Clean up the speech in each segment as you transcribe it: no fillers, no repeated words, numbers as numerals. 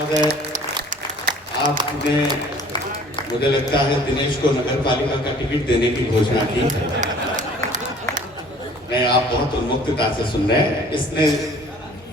महोदय, आपने मुझे लगता है दिनेश को नगर पालिका का टिकट देने की घोषणा की। नहीं, आप बहुत उन्मुक्तता से सुन रहे हैं। इसने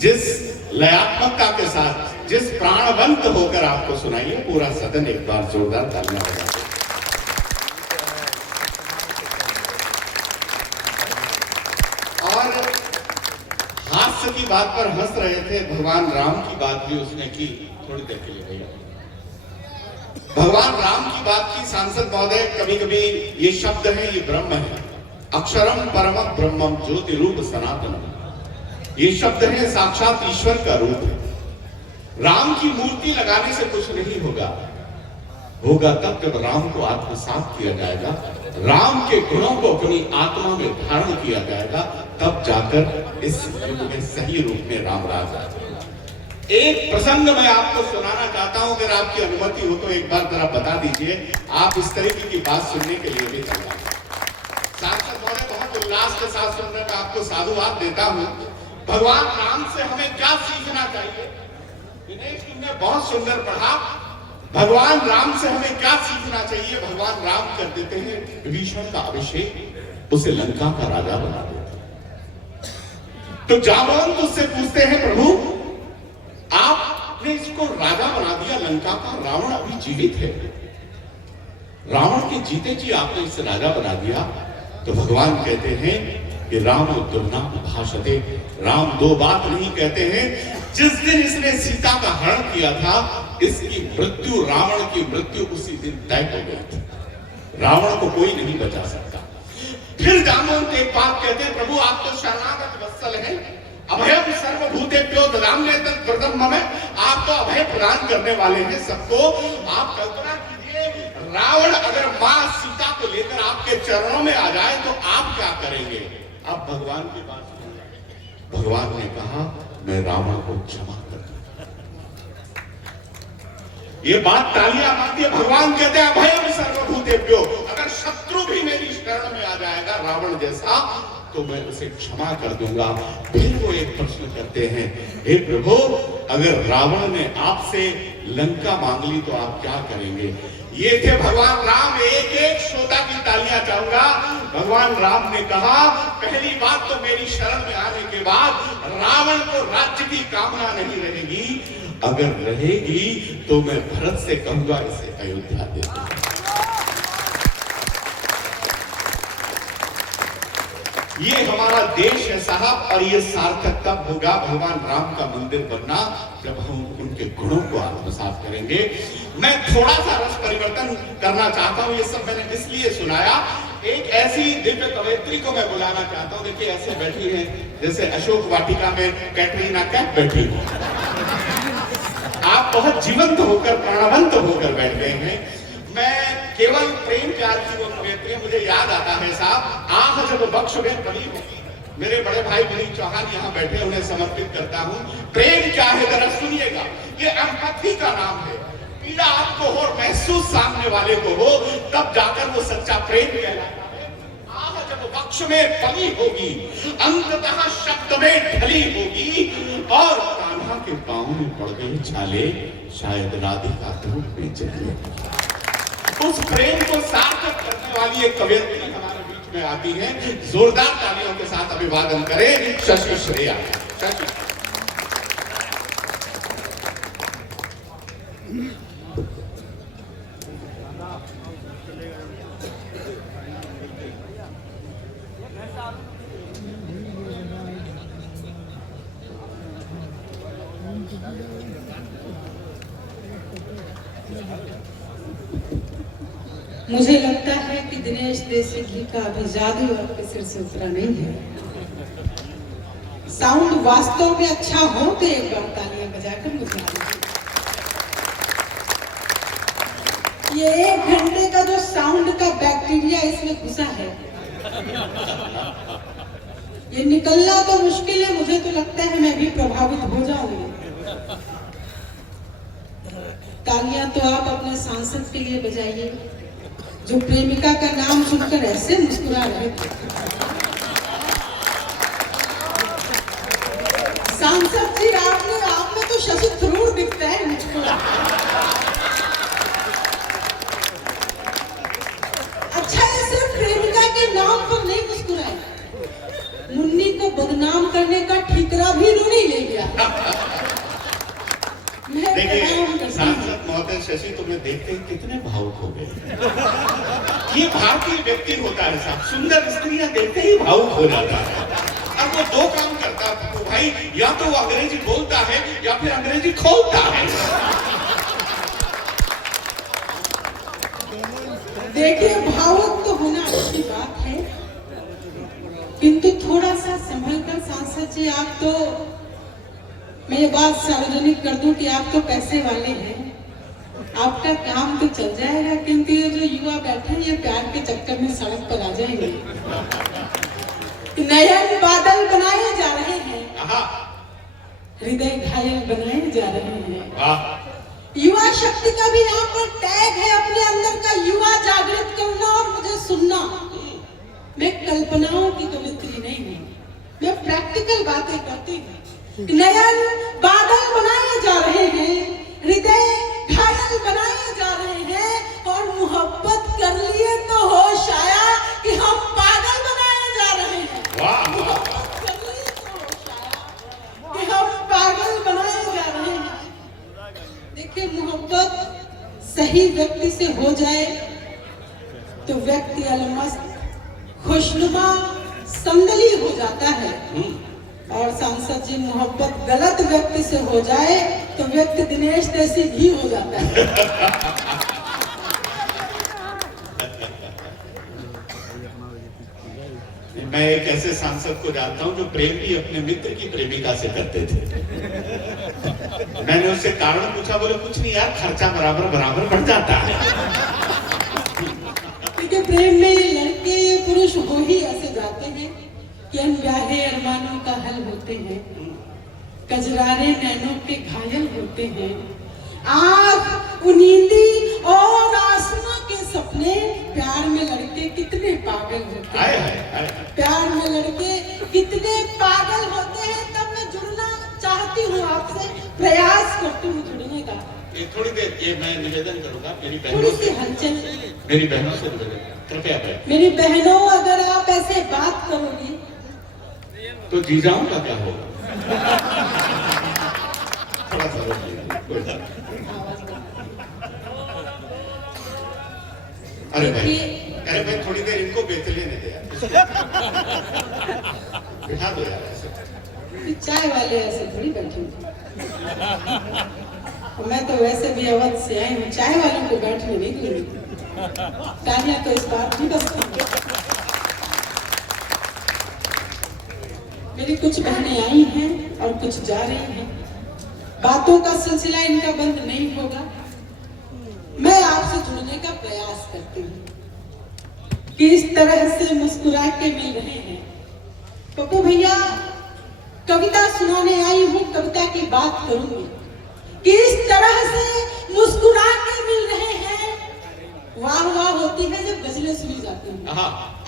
जिस लयात्मकता के साथ, जिस प्राणवंत होकर आपको सुनाई है, पूरा सदन एक बार जोरदार तालियां बजा दे। और हास्य की बात पर हंस रहे थे, भगवान राम की बात भी उसने की थोड़ी देर के लिए भैया। भगवान राम की बात की सांसद महोदय। कभी कभी ये शब्द है, ये ब्रह्म है, अक्षरम परम ब्रह्मम ज्योति रूप सनातनम। ये शब्द है साक्षात ईश्वर का रूप है। राम की मूर्ति लगाने से कुछ नहीं होगा, होगा तब जब राम को आत्मसात किया जाएगा, राम के गुणों को अपनी आत्मा में धारण किया जाएगा, तब जाकर इस युग में सही रूप में राम राज आएगा। एक प्रसंग मैं आपको सुनाना चाहता हूं, अगर आपकी अनुमति हो तो एक बार जरा बता दीजिए। आप इस तरीके की बात सुनने के लिए भी तैयार हैं। सांसद महोदय, बहुत उल्लास के साथ सुनने में आपको साधुवाद देता हूं। भगवान राम से हमें क्या सीखना चाहिए? दिनेश, तुमने बहुत सुंदर पढ़ा। भगवान राम से हमें क्या सीखना चाहिए? भगवान राम कर देते हैं विभीषण का अभिषेक, उसे लंका का राजा बना देते हैं। तो जामवंत उससे पूछते हैं, प्रभु आपने इसको राजा बना दिया लंका का, रावण अभी जीवित है, रावण के जीते जी आपने इसे राजा बना दिया। तो भगवान कहते हैं कि राम दुर्नाम भाषते, राम दो बात नहीं कहते हैं। जिस दिन इसने सीता का हरण किया था, इसकी मृत्यु, रावण की मृत्यु उसी दिन तय हो गई थी। रावण को कोई नहीं बचा सकता। फिर जामवंत एक बात कहते हैं, प्रभु आप तो शरणागत वत्सल हैं, अभयम सर्वभूतेभ्यो ददाम्य तत्प्रदम मम, आप तो अभय प्रदान करने वाले हैं सबको। आप कल्पना कीजिए, रावण अगर मां सीता को लेकर आपके चरणों में आ जाए तो आप क्या करेंगे? आप भगवान की बात सुनिए। भगवान ने कहा, मैं रावण को क्षमा कर दूंगा। ये बात तालियां मारती है। भगवान कहते हैं अभयम सर्वभूतेभ्यो, अगर शत्रु भी मेरी शरण में आ जाएगा रावण जैसा, तो मैं उसे क्षमा कर दूंगा। फिर वो एक प्रश्न करते हैं, हे प्रभु अगर रावण ने आपसे लंका मांग ली तो आप क्या करेंगे? ये थे भगवान राम। एक एक श्रोता की तालियां चाहूंगा। भगवान राम ने कहा, पहली बात तो मेरी शरण में आने के बाद रावण को राज्य की कामना नहीं रहेगी, अगर रहेगी तो मैं भरत से कहूंगा इसे अयोध्या दे दो। ये हमारा देश है साहब, और ये सार्थक तब होगा भगवान राम का मंदिर बनना जब हम उनके गुणों को आत्मसात करेंगे। मैं थोड़ा सा रस परिवर्तन करना चाहता हूं। ये सब मैंने इसलिए सुनाया, एक ऐसी दिव्य कवयित्री को मैं बुलाना चाहता हूं। देखिए ऐसे बैठी हैं जैसे अशोक वाटिका में कैटरीना कैफ बैठी हो। आप बहुत जीवंत होकर, प्राणवंत होकर बैठ गए हैं। मैं केवल प्रेम प्यार की वो कवयित्री, मुझे याद आता है साहब, आह जब बख्श में पड़ी होगी, मेरे बड़े भाई विनीत चौहान यहाँ बैठे, उन्हें समर्पित करता हूँ। प्रेम क्या है जरा सुनिएगा। ये एम्पैथी का नाम है। पीड़ा आपको हो, महसूस सामने वाले को हो, तब जाकर वो सच्चा प्रेम कहलाता है। आह जब बख्श में पली होगी, अंततः शब्द में ढली होगी, और कान्हा के पांव में पड़ गई छाले, शायद राधिका धूप में चली। उस प्रेम को सार्थक करने वाली एक कवयित्री हमारे बीच में आती है। जोरदार तालियों के साथ अभिवादन करें शशि श्रेया। शशि, मुझे लगता है कि दिनेश देसिंघी का अभी जादू आपके सिर से उतरा नहीं है। साउंड वास्तव में अच्छा हो तो एक बार तालियां बजाकर मुझे ये 1 घंटे का जो साउंड का बैक्टीरिया इसमें घुसा है, ये निकलना तो मुश्किल है। मुझे तो लगता है मैं भी प्रभावित हो जाऊंगी। तालियां तो आप अपने सांसद के लिए बजाइए, जो प्रेमिका का नाम सुनकर ऐसे मुस्कुरा रहे थे। सांसद जी आप में तो शशि थरूर दिखता है मुझको। अच्छा है सिर्फ प्रेमिका के नाम पर नहीं मुस्कुराए, मुन्नी को बदनाम करने का ठिकरा भी उन्होंने ले लिया। देखिए सांसद महोदय शशि तुम्हें देखते ही कितने भावुक हो गए। ये भारतीय व्यक्ति होता है साहब, सुंदर स्त्रियां देखते ही भावुक हो जाता है। अब वो दो काम करता है तो भाई, या तो वो अंग्रेजी बोलता है या फिर अंग्रेजी खोलता है। देखिए भावुक तो होना अच्छी बात है, किंतु थोड़ा सा संभल कर सांसद जी। आप तो, मैं ये बात सार्वजनिक कर दूं कि आप तो पैसे वाले हैं, आपका काम तो चल जाएगा, किंतु ये जो युवा बैठे हैं ये प्यार के चक्कर में सड़क पर आ जाएंगे। नयन बादल बनाए जा रहे हैं, हृदय घायल बनाए जा रहे हैं। युवा शक्ति का भी यहाँ पर टैग है, अपने अंदर का युवा जागृत करना और मुझे सुनना। मैं कल्पनाओं की कवित्री नहीं हूँ, मैं प्रैक्टिकल बातें करती हूँ। नयन बादल बनाए जा रहे हैं, हृदय घायल बनाए जा रहे हैं, और मोहब्बत कर लिए तो होश आया कि हम पागल बनाए जा रहे हैं। मोहब्बत कर लिए तो होश आया कि हम पागल बनाए जा रहे हैं। देखिए मोहब्बत सही व्यक्ति से हो जाए तो व्यक्ति अलमस्त खुशनुमा संदली हो जाता है, और सांसद जी मोहब्बत गलत व्यक्ति से हो जाए तो व्यक्ति दिनेश देसी घी हो जाता है। मैं एक ऐसे सांसद को जानता हूं जो प्रेम भी अपने मित्र की प्रेमिका से करते थे। मैंने उससे कारण पूछा, बोले कुछ नहीं यार, खर्चा बराबर बराबर बढ़ जाता है। क्योंकि प्रेम में ये लड़के ये पुरुष हो ही ऐसे जाते हैं कि अनब्याहे अरमानों का हल होते हैं, कजरारे नैनों के घायल होते हैं, आँख उनींदी और आसमां के सपने। प्यार में लड़के कितने पागल होते हैं, प्यार में लड़के कितने पागल होते हैं। तब मैं जुड़ना चाहती हूँ आपसे, प्रयास करती हूँ जुड़ने का। ये थोड़ी देर ये मैं निवेदन करूंगा मेरी थोड़ी सी हलचल, मेरी बहनों से निवेदन, कृपया बैठ। मेरी बहनों अगर आप ऐसे बात करोगी तो जीजाओं का क्या होगा? थोड़ा सा कोई बात नहीं। अरे भाई थोड़ी देर इनको बेच लेने दे यार, बिठा दो यार ऐसे। चाय वाले ऐसे थोड़ी बैठे हैं। मैं तो वैसे भी अवध से आई हूँ, चाय वालों को बैठने नहीं दूंगी। तालियां तो इस बात नहीं बसती। मेरी कुछ बहनें आई हैं और कुछ जा रही हैं, बातों का सिलसिला इनका बंद नहीं होगा। मैं आपसे जुड़ने का प्रयास करती हूँ कि इस तरह से मुस्कुरा के मिल रहे हैं। पप्पू भैया कविता सुनाने आई हूँ, कविता की बात करूंगी कि इस तरह से मुस्कुरा के मिल रहे हैं। वाह वाह होती है जब गजलें सुनी जाती हैं।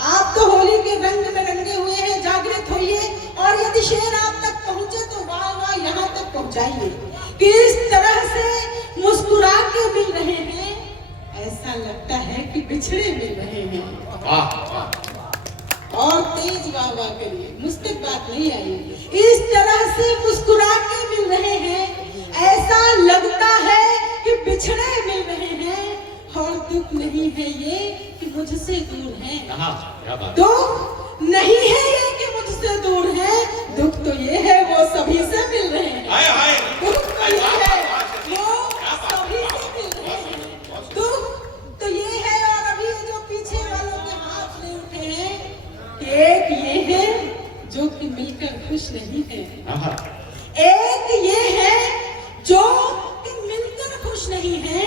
आप तो होली के रंग में रंगे हुए हैं, जागृत होइए, और यदि शेर आप तक पहुंचे तो वाह वाह यहाँ तक पहुंचाइए कि इस तरह से मुस्कुरा के मिल रहे हैं, ऐसा लगता है कि बिछड़े मिल रहे हैं। और तेज वाह वाह करिए, मुझ तक बात नहीं आई। इस तरह से मुस्कुरा के मिल रहे हैं, ऐसा लगता है कि बिछड़े मिल रहे हैं, और दुख नहीं है ये कि मुझसे दूर है। दुख नहीं है ये कि मुझसे दूर है, दुख तो ये है वो सभी से मिल रहे हैं। दुख तो ये है वो सभी से मिल रहे हैं। दुख तो ये है, और अभी जो पीछे वालों के हाथ में उठे हैं, एक ये है जो कि मिलकर खुश नहीं है, एक ये है जो कि मिलकर खुश नहीं है,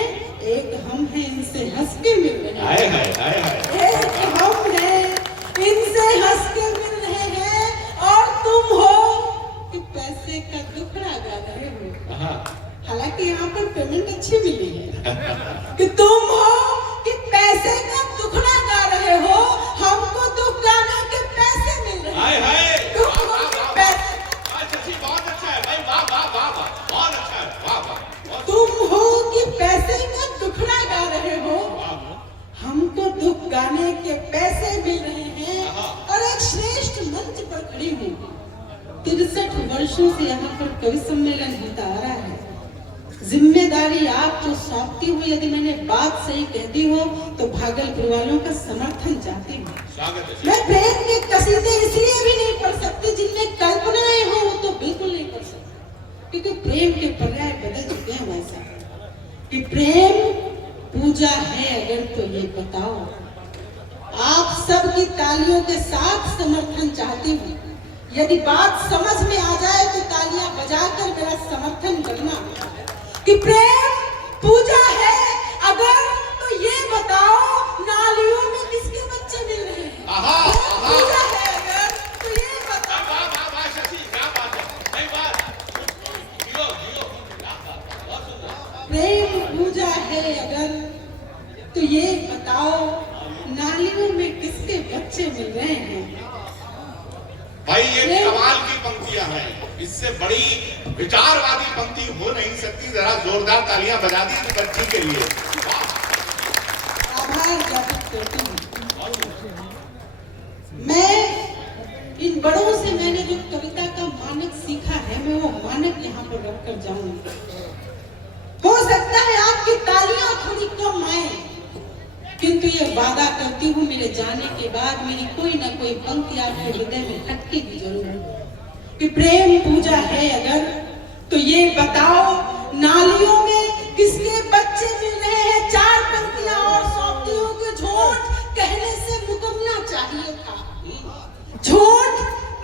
एक हम हैं इनसे हंस के मिल रहे हैं। एक हम हैं इनसे हंस के मिल रहे हैं, और तुम हो कि पैसे का दुखड़ा गा रहे हो। हालांकि यहाँ पर पेमेंट अच्छी मिली है कि तुम हो कि पैसे का दुखड़ा गा रहे हो, हमको दुख गाने के पैसे मिल रहे हैं। तुम हो कि पैसे। बहुत अच्छा है। कवि सम्मेलन होता आ रहा है। जिम्मेदारी आप जो सौंपती हो, यदि मैंने बात सही कह दी हो तो भागलपुर वालों का समर्थन चाहती हूँ। मैं प्रेम के कसीदे इसलिए भी नहीं पढ़ सकती जिनमें कल्पनाएं हो, वो तो बिल्कुल नहीं पढ़ सकती, क्योंकि प्रेम के पर्याय बदल चुके हैं हमारे साथ। कि प्रेम पूजा है अगर तो ये बताओ। आप सबकी तालियों के साथ समर्थन चाहती हूँ। यदि बात समझ में आ जाए तो तालियां बजाकर मेरा समर्थन करना। कि प्रेम पूजा है अगर तो ये बताओ, नालियों में किसके बच्चे मिल रहे हैं? पूजा है अगर तो ये बताओ। प्रेम पूजा है अगर तो ये बताओ, नालियों में किसके बच्चे मिल रहे हैं? भाई ये कमाल की पंक्तियां हैं, इससे बड़ी विचारवादी पंक्ति हो नहीं सकती। जरा जोरदार तालियां बजा दी इस बच्ची के लिए। आभार ज्ञापित करती हूँ। मैं इन बड़ों से मैंने जो कविता का मानक सीखा है, मैं वो मानक यहाँ पर रखकर जाऊंगी। हो सकता है आपकी तालियां थोड़ी कम आए, किंतु ये वादा करती हूँ मेरे जाने के बाद मेरी कोई ना कोई पंक्ति आपके हृदय में खटकेगी जरूर। कि प्रेम पूजा है अगर तो ये बताओ, नालियों में किसके बच्चे मिल रहे हैं? चार पंक्तियां और सौंपती हूँ कि झूठ कहने से मुकरना चाहिए था। झूठ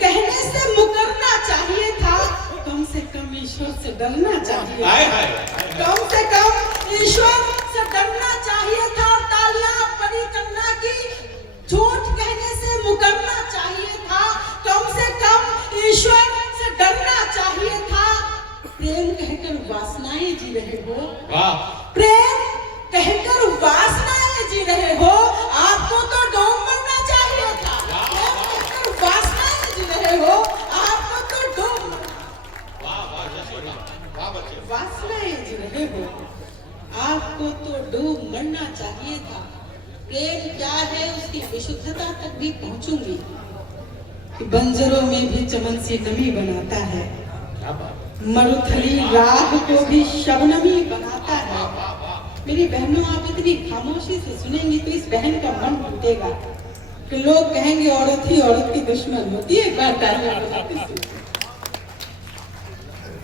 कहने से मुकरना चाहिए था। कम से कम ईश्वर से डरना चाहिए था। कम से कम ईश्वर से डरना चाहिए था। और तालियां बड़ी करना की झूठ कहने से मुकरना चाहिए था। कम से कम ईश्वर से डरना चाहिए था। प्रेम कहकर वासनाएं जी रहे हो। प्रेम कहकर वासनाएं जी रहे हो। आपको तो डोम बनना चाहिए था। प्रेम कहकर वासनाएं जी रहे हो, आपको तो डोम वासनाएं जी रहे हो, आपको तो डूब मरना चाहिए था। प्रेम क्या है उसकी विशुद्धता तक भी पहुंचूंगी। बंजरों में भी चमन सी नमी बनाता है, मरुथली राह को भी शबनमी बनाता है। मेरी बहनों, आप इतनी खामोशी से सुनेंगी तो इस बहन का मन टूटेगा कि लोग कहेंगे औरत ही औरत की दुश्मन होती है। एक बार तालियां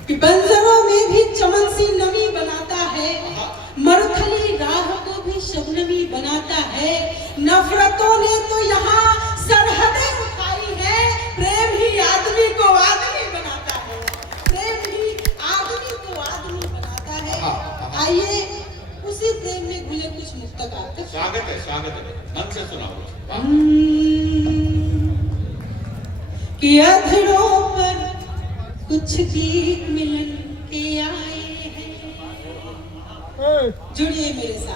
कि बंजरों में भी चमन सी नमी बनाता है, मरुथली राह को भी शबनमी बनाता है। नफरतों ने तो यहाँ सरहदें उठाई है। प्रेम ही आदमी को आदमी बनाता है। प्रेम ही आदमी को आदमी बनाता है। आइए उसी प्रेम में घुले कुछ मुक्तकार। स्वागत है मन से सुनाओ। कि अधरों पर कुछ गीत मिलन के आए हैं। जुड़िए मेरे साथ।